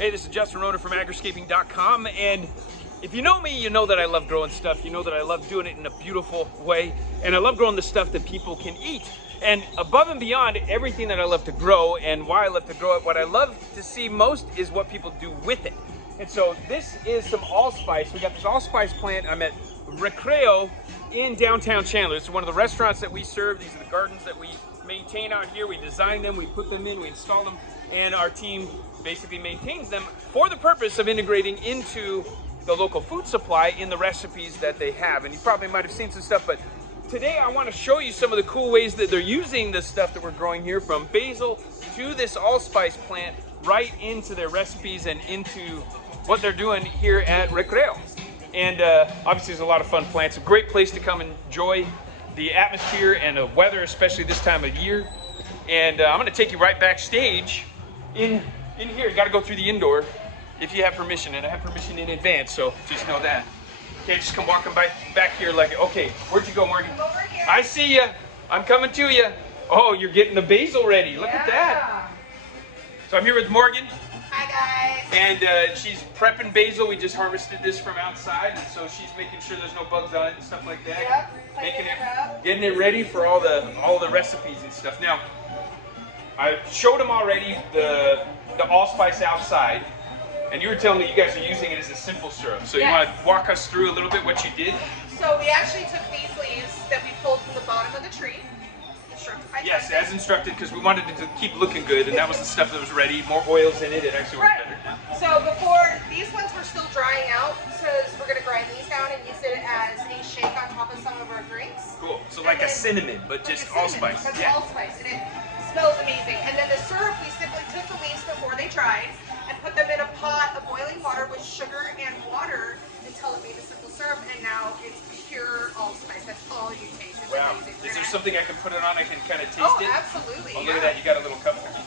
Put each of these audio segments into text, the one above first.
Hey, this is Justin Rohner from agriscaping.com, and if you know me, you know that I love growing stuff. You know that I love doing it in a beautiful way, and I love growing the stuff that people can eat. And above and beyond everything that I love to grow and why I love to grow it, what I love to see most is what people do with it. And so this is some allspice. We got this allspice plant. I'm at Recreo in downtown Chandler. It's one of the restaurants that we serve. These are the gardens that we maintain out here. We design them, we put them in, we install them, and our team basically maintains them for the purpose of integrating into the local food supply in the recipes that they have. And you probably might have seen some stuff, but today I want to show you some of the cool ways that they're using the stuff that we're growing here, from basil to this allspice plant, right into their recipes and into what they're doing here at Recreo. And obviously there's a lot of fun plants. A great place to come and enjoy the atmosphere and the weather, especially this time of year. And I'm gonna take you right backstage in here. You gotta go through the indoor if you have permission, and I have permission in advance, so just know that. Okay, just come walking back here like, okay, where'd you go, Morgan? I'm over here. I see you. I'm coming to you. Oh, you're getting the basil ready. Look at that. So I'm here with Morgan. Hi, guys. And she's prepping basil. We just harvested this from outside, and so she's making sure there's no bugs on it and stuff like that. Yep. Getting it ready for all the recipes and stuff. Now, I showed them already the allspice outside, and you were telling me you guys are using it as a simple syrup. So you want to walk us through a little bit what you did? So we actually took these leaves that we pulled from the bottom of the tree. Yes, as instructed, because we wanted it to keep looking good, and that was the stuff that was ready. More oils in it, it actually worked better. So before, these ones were still drying out, so we're going to grind these down and use it as a shake on top of some of our drinks. Cool. So like a cinnamon, but just allspice. That's allspice, and it smells amazing. And then the syrup, we simply took the leaves before they dried and put them in a pot of boiling water with sugar and water until it made a simple syrup, and now it's pure allspice. That's all you taste. It's amazing. Is there something I can put it on? I can kind of taste it? Oh, absolutely. Oh, look at that. You got a little cup for me.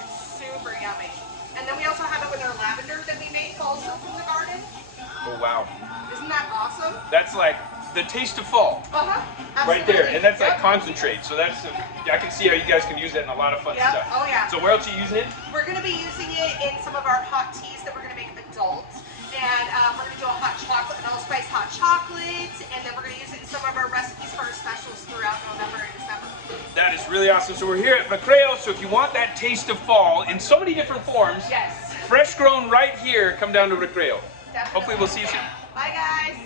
It's super yummy. And then we also have it with our lavender that we make also from the garden. Oh, wow. Isn't that awesome? That's like the taste of fall. Absolutely. Right there. And that's like concentrate. So that's, I can see how you guys can use that in a lot of fun stuff. Oh, yeah. So where else are you using it? We're going to be using it in some of our hot teas that we're going to make adult. And we're going to do a hot chocolate, an allspice hot chocolate, and then we're going to use it in some of our recipes for our specials throughout November and December. That is really awesome. So we're here at Recreo, so if you want that taste of fall in so many different forms, yes, fresh grown right here, come down to Recreo. Definitely. Hopefully we'll see you soon. Bye, guys.